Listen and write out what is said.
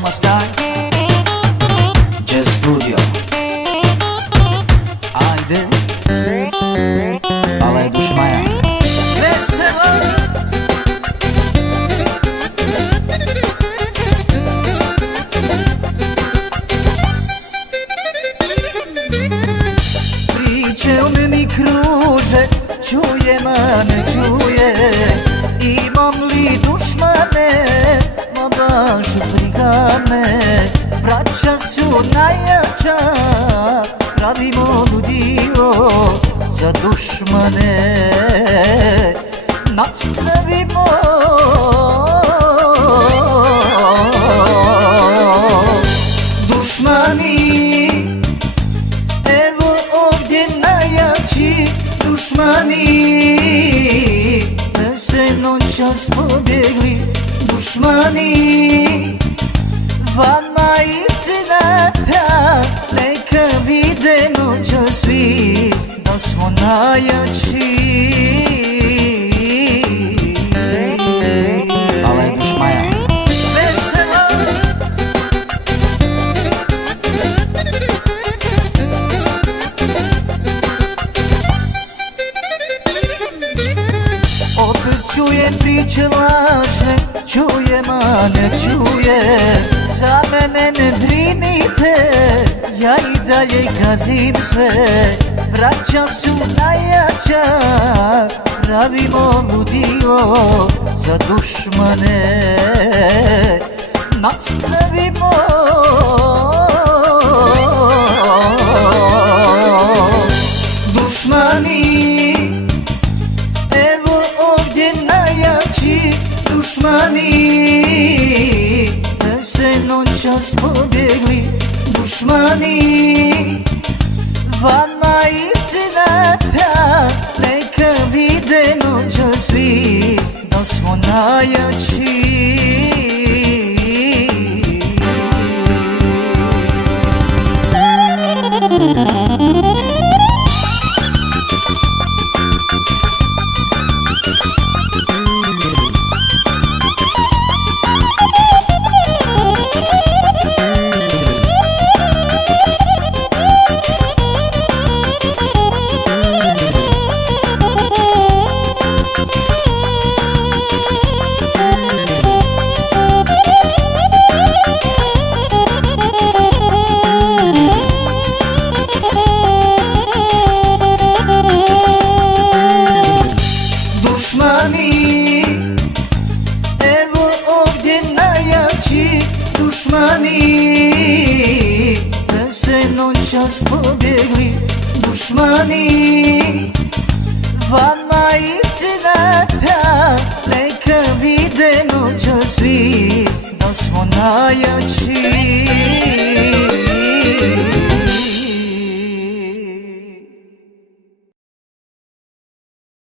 Roma Style Jazz Studio. Ajde, ale Dušmaja veselo. Priče u meni kruže, čujem, a ne čuje. Imam li dušmane, ma baš briga me. Braća su najjača, pravimo ludio za dušmane. Nastavimo dušmani, evo ovdje najjači dušmani. Bez noćas pobjegli dušmani. Vama iznata, neka vide noća svi da smo najjači. Ale Dušmaja veselo. Opet čujem priče lažne, čujem, a ne čuje. Za mene ne brinite, ja i dalje gazim sve. Braća su najjača, pravimo ludio za dušmane. Nastavimo dušmani, evo ovdje najjači dušmani. Noćas pobjegli dušmani. Vama iznata, neka vide noća svi da smo najjači. Evo ovdje najjači dušmani. Bez noćas pobjegli dušmani. Vama iznata, neka vide noća svi da smo najjači.